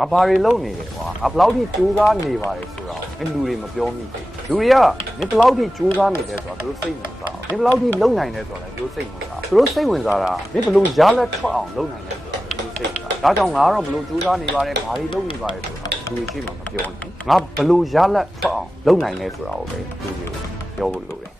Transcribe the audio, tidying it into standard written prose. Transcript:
ငါဘာတွေလုပ်နေလဲကွာငါဘယ်လောက်ထိကြိုးစားနေပါလဲဆိုတော့မင်းလူတွေမပြောမိဘူးလူတွေကမင်းဘယ်လောက်ထိကြိုးစားနေလဲဆိုတော့သူတို့စိတ်ဝင်စားအောင်မင်းဘယ်လောက်ထိလုံနိုင်လဲဆိုတော့လည်းသူတို့စိတ်ဝင်စားသူတို့စိတ်ဝင်စားတာမင်းဘယ်လိုရလက်ထွက်အောင်လုံနိုင်လဲဆိုတော့သူတို့စိတ်ဝင်စားဒါကြောင့်ငါကတော့ဘယ်လိုကြိုးစားနေပါလဲဘာတွေလုပ်နေပါလဲဆိုတာလူတွေရှိမှမပြောနဲ့ငါဘယ်လိုရလက်ထွက်အောင်လုံနိုင်လဲဆိုတာကိုပဲလူတွေကိုပြောဖို့လိုတယ်